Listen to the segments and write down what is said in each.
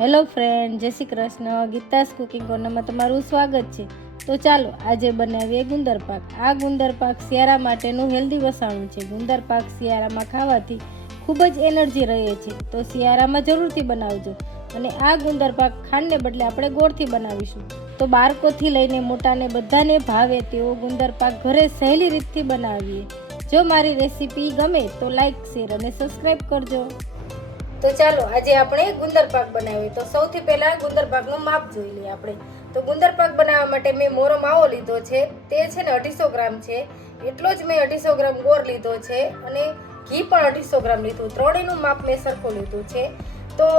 Hello friend, Jai Shri Krishna. Geeta's cooking કોર્નરમાં તમારું સ્વાગત છે. તો ચાલો, આજે બનાવીએ ગુંદર પાક. આ ગુંદર પાક શિયાળા માટેનું હેલ્ધી વસાણું છે. ગુંદર પાક શિયાળામાં ખાવાથી ખૂબ જ એનર્જી રહે છે. તો શિયાળામાં જરૂરથી બનાવજો. અને આ ગુંદર પાક ખાંડને બદલે આપણે ગોળથી બનાવીશું. તો બાળકોથી લઈને મોટાને બધાને ભાવે તેવો ગુંદર પાક ઘરે સહેલી રીતથી બનાવીએ. જો મારી રેસીપી ગમે તો લાઈક, શેર અને સબસ્ક્રાઈબ કરજો. તો ચાલો, આજે આપણે ગુંદર પાક બનાવીએ તો સૌથી પહેલા ગુંદર પાકનું માપ જોઈ લઈએ આપણે. તો ગુંદર પાક બનાવવા માટે મેં મોરો માવો લીધો છે. તે છે ને અઢીસો ગ્રામ છે. એટલો જ મેં અઢીસો ગ્રામ ગોળ લીધો છે અને ઘી પણ અઢીસો ગ્રામ લીધું. ત્રણેયનું માપ મેં સરખું લીધું છે. તો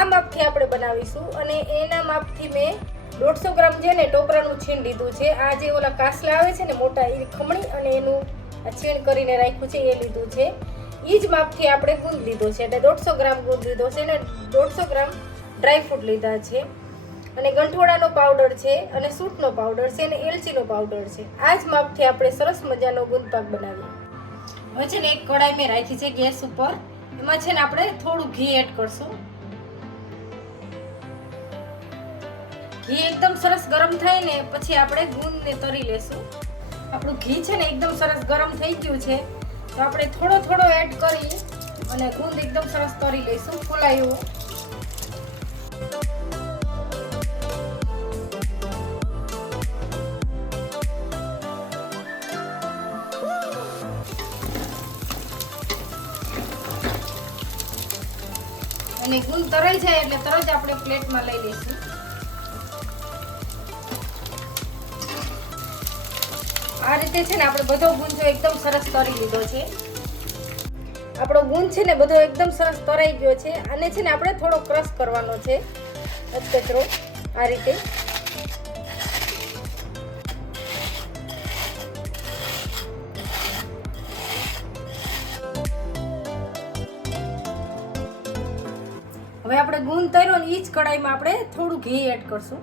આ માપથી આપણે બનાવીશું અને એના માપથી મેં દોઢસો ગ્રામ છે ને ટોપરાનું છીણ લીધું છે. આ જે ઓલા કાસલા આવે છે ને મોટા એ ખમણી અને એનું છીણ કરીને રાખ્યું છે, એ લીધું છે. એ જ માપથી આપણે ગુંદ લીધો છે. એટલે દોઢસો ગ્રામ ગુંદ લીધો છે અને દોઢસો ગ્રામ ડ્રાય ફ્રૂટ લીધા છે. અને ગંઠોડાનો પાવડર છે અને સૂટનો પાવડર છે અને એલચીનો પાવડર છે. આ જ માપથી આપણે સરસ મજાનો ગુંદ પાક બનાવીએ. હવે છે ને એક કડાઈ મેં રાખી છે ગેસ ઉપર. એમાં છે ને આપણે થોડું ઘી એડ કરશું. ઘી એકદમ સરસ ગરમ થાય ને પછી આપણે ગુંદને તરી લેશું. આપણું ઘી છે ને એકદમ સરસ ગરમ થઈ ગયું છે. તો આપણે થોડો થોડો એડ કરી અને ગુંદ એકદમ સરસ તરી લઈશું, ફૂલાયું. અને ગુંદ તરાઈ જાય એટલે તરત જ આપણે પ્લેટમાં લઈ લઈશું. આ રીતે છે ને આપણે બધો ગુંજો એકદમ સરસ તરી લીધો છે. આપણો ગુંદ છે ને બધો એકદમ સરસ તરાઈ ગયો છે. આને છે ને આપણે થોડો ક્રશ કરવાનો છે. કચરો આ રીતે. હવે આપણે ગુંદ તર્યો ને એ જ કઢાઈમાં આપણે થોડું ઘી એડ કરશું.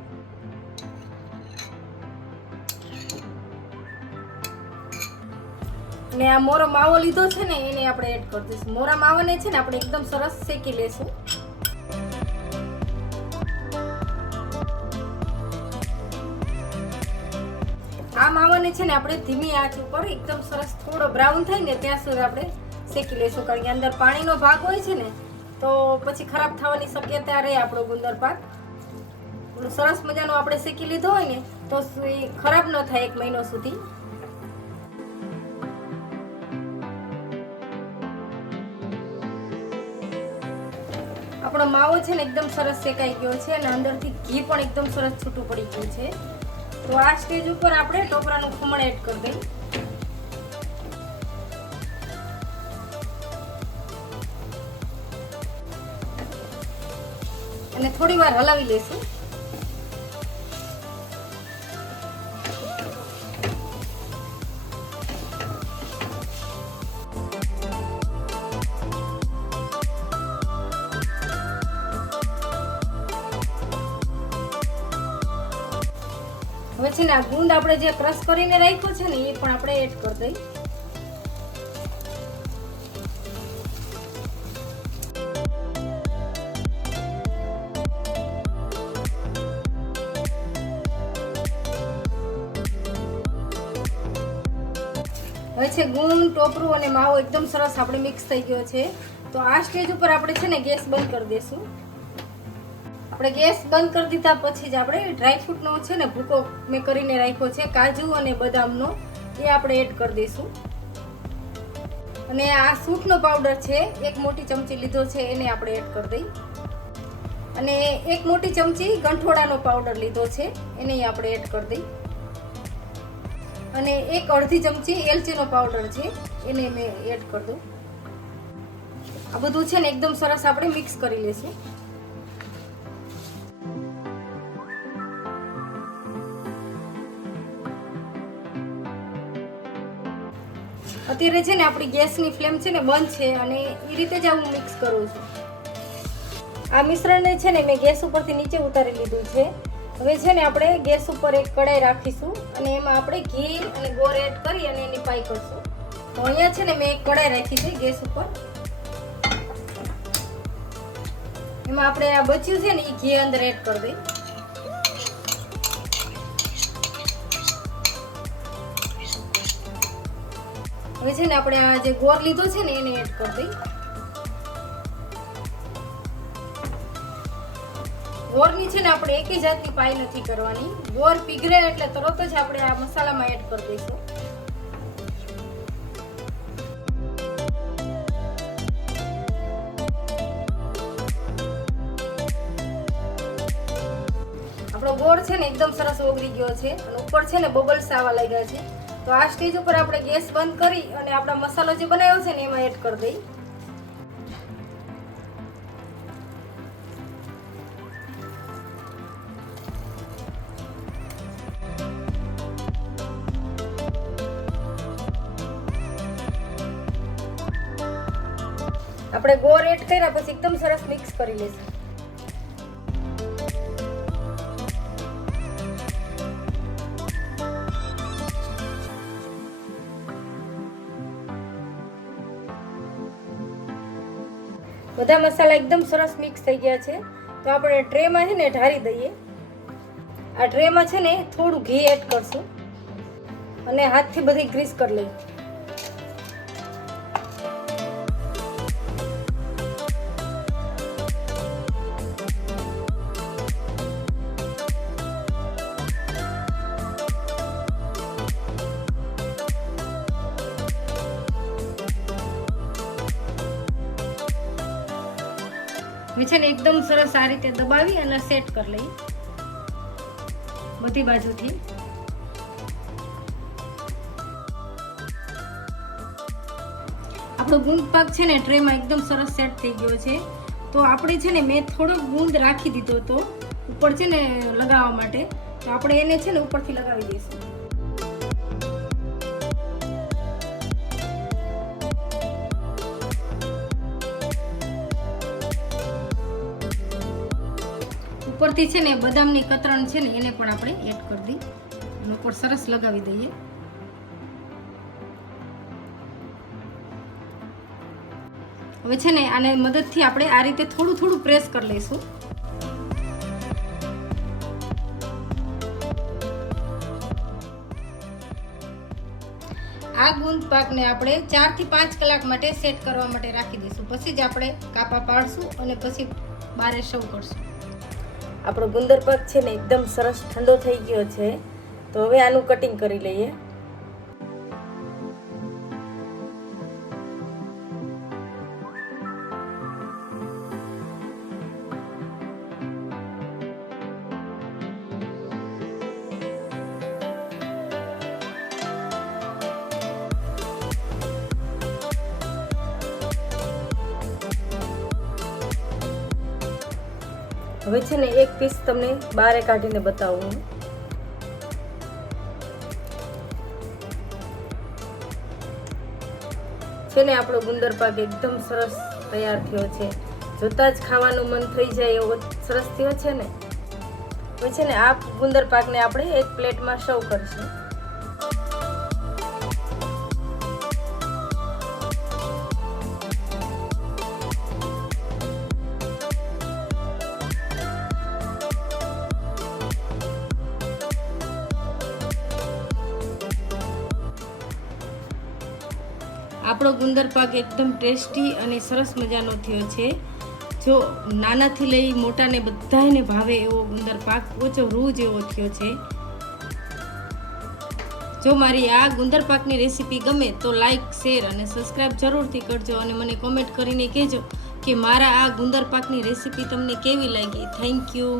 અને આ મોરો માવો લીધો છે ને, એને આપણે એડ કરી દઈશું. મોરા માવાને છે ને, આપણે એકદમ સરસ શેકી લેશું. આ માવાને છે ને, આપણે ધીમી આંચ ઉપર એકદમ સરસ થોડો બ્રાઉન થાય ને, ત્યાં સુધી આપણે શેકી લેશું. કારણ કે અંદર પાણીનો ભાગ હોય છે ને, તો પછી ખરાબ થવાની શક્યતા રહે આપણો ગુંદર પાક સરસ મજાનો આપણે શેકી લીધો હોય ને, તો એ ખરાબ ન થાય એક મહિનો સુધી. આપણો માવો છે ને એકદમ સરસ શેકાઈ ગયો છે અને અંદરથી ઘી પણ એકદમ સરસ છૂટું પડી ગયું છે. તો આ સ્ટેજ ઉપર આપણે ટોપરાનું ખમણ એડ કરી દઈએ અને થોડી વાર હલાવી લેશું હવે છે ને આ ગુંદ આપણે જે ક્રશ કરીને રાખ્યો છે ને, એ પણ આપણે એડ કરી દઈ હવે છે ગુંદ, ટોપરું અને માવો એકદમ સરસ આપણે મિક્સ થઈ ગયો છે. તો આ સ્ટેજ ઉપર આપણે છે ને ગેસ બંધ કરી દઈશું આપણે ગેસ બંધ કરી દીધા પછી જ આપણે ડ્રાયફ્રૂટનો છે ને ભૂકો મેં કરીને રાખ્યો છે, કાજુ અને બદામનો, એ આપણે એડ કરી દઈશું. અને આ સૂટનો પાવડર છે, એક મોટી ચમચી લીધો છે, એને આપણે એડ કરી દઈ. અને એક મોટી ચમચી ગંઠોડાનો પાવડર લીધો છે, એને આપણે એડ કરી દઈ. અને એક અડધી ચમચી એલચીનો પાવડર છે, એને મેં એડ કરી દઉં. આ બધું છે ને એકદમ સરસ આપણે મિક્સ કરી લઈશું અત્યારે છે ને આપણી ગેસની ફ્લેમ છે ને બંધ છે અને એ રીતે જ હું મિક્સ કરું છું. આ મિશ્રણને છે ને મેં ગેસ ઉપરથી નીચે ઉતારી લીધું છે. હવે છે ને આપણે ગેસ ઉપર એક કડાઈ રાખીશું અને એમાં આપણે ઘી અને ગોળ એડ કરી અને એની પાઈ કરશું. તો અહીંયા છે ને મેં એક કડાઈ રાખી છે ગેસ ઉપર. એમાં આપણે આ બચ્યું છે ને એ ઘી અંદર એડ કરી દઈ હવે છે ને આપણે આ જે ગોળ લીધો છે ને એને એડ કરી દઈ. ગોળની છે ને આપણે એકી જાતની પાઈ નથી કરવાની. ગોળ પીગળે એટલે તરત જ આપણે આ મસાલામાં એડ કરી દઈશું. આપણો ગોળ છે ને એકદમ સરસ ઓગળી ગયો છે. અને ઉપર છે ને બબલ્સ આવવા લાગ્યા છે. તો આ સ્ટેજ ઉપર આપણે ગેસ બંધ કરી અને આપણા મસાલો જે બનાવ્યો છે ને એમાં એડ કરી દઈ. આપણે ગોળ એડ કર્યા પછી એકદમ સરસ મિક્સ કરી લઈશું બધા મસાલા એકદમ સરસ મિક્સ થઈ ગયા છે. તો આપણે ટ્રેમાં છે ને ઢારી દઈએ. આ ટ્રેમાં છે ને થોડું ઘી એડ કરશું. અને હાથથી બધી ગ્રીસ કરી લઈએ હવે છે ને એકદમ સરસ આ રીતે દબાવી અને સેટ કરી લઈએ બધી બાજુથી. આપણો ગુંદ પાક છે ને ટ્રેમાં એકદમ સરસ સેટ થઈ ગયો છે. તો આપણે છે ને મેં થોડો ગુંદ રાખી દીધો હતો. ઉપર છે ને લગાવવા માટે. તો આપણે એને છે ને ઉપરથી લગાવી દઈશું. ઉપરથી છે ને, બદામની કતરણ છે ને, એને પણ આપણે એડ કરી દઈએ. અને ઉપર સરસ લગાવી દઈએ. હવે છે ને, આને મદદથી આપણે આ રીતે થોડું થોડું પ્રેસ કરી લઈશું. આ ગુંદ પાકને આપણે ચારથી પાંચ કલાક માટે સેટ કરવા માટે રાખી દઈશું. પછી જ આપણે કાપા પાડશું અને પછી બારે સર્વ કરશું. આપણો ગુંદર પાક છે ને એકદમ સરસ ઠંડો થઈ ગયો છે. તો હવે આનું કટિંગ કરી લઈએ. હવે છે ને એક પીસ તમને બારે કાઢીને બતાવું છે ને આપણો ગુંદર પાક એકદમ સરસ તૈયાર થયો છે. જોતા જ ખાવાનું મન થઈ જાય એવો સરસ થયો છે ને. હવે છે ને આ ગુંદર પાકને આપણે એક પ્લેટમાં સર્વ કરશું. આપણો ગુંદર પાક એકદમ ટેસ્ટી અને સરસ મજાનો થયો છે. જો નાનાથી લઈ મોટાને બધાને ભાવે એવો ગુંદર પાક ઓછો રૂ જેવો થયો છે. જો મારી આ ગુંદર પાકની રેસીપી ગમે તો લાઇક શેર અને સબસ્ક્રાઈબ જરૂરથી કરજો અને મને કોમેન્ટ કરીને કહેજો કે મારા આ ગુંદર પાકની રેસીપી તમને કેવી લાગી. Thank you.